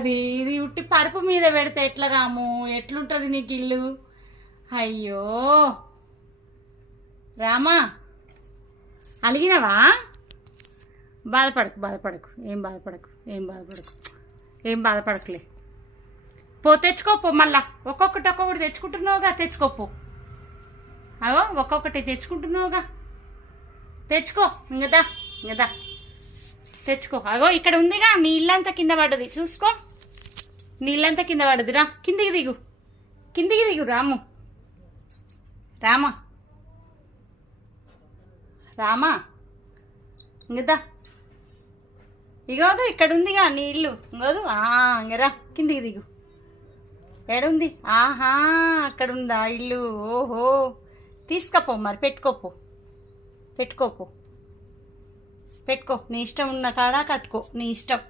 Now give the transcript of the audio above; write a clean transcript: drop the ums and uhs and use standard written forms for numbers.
ఉంటుంది ఇది ఉట్టి పరుపు మీద పెడితే ఎట్లా రాము? ఎట్లుంటుంది నీకు ఇల్లు? అయ్యో రామా, అలిగినవా? బాధపడకు, ఏం బాధపడకులే. తెచ్చుకోపో, మళ్ళా ఒక్కొక్కటి తెచ్చుకుంటున్నావుగా, తెచ్చుకోపో. అగో ఒక్కొక్కటి తెచ్చుకుంటున్నావుగా, తెచ్చుకో. ఇంకదా తెచ్చుకో. అగో ఇక్కడ ఉందిగా, నీ ఇల్లంతా కింద పడ్డది, చూసుకో. నీ ఇల్లంతా కింద పడ్డది. రా కిందికి దిగు రామా ఇంకదా. ఇగోదు ఇక్కడ ఉందిగా నీ ఇల్లు, ఇంకోదు. ఇంకరా కిందికి దిగు. ఏడుంది? ఆహా, అక్కడ ఉందా ఇల్లు? ఓహో, తీసుకపో మరి, పెట్టుకో. నీ ఇష్టం ఉన్న కాడ కట్టుకో, నీ ఇష్టం.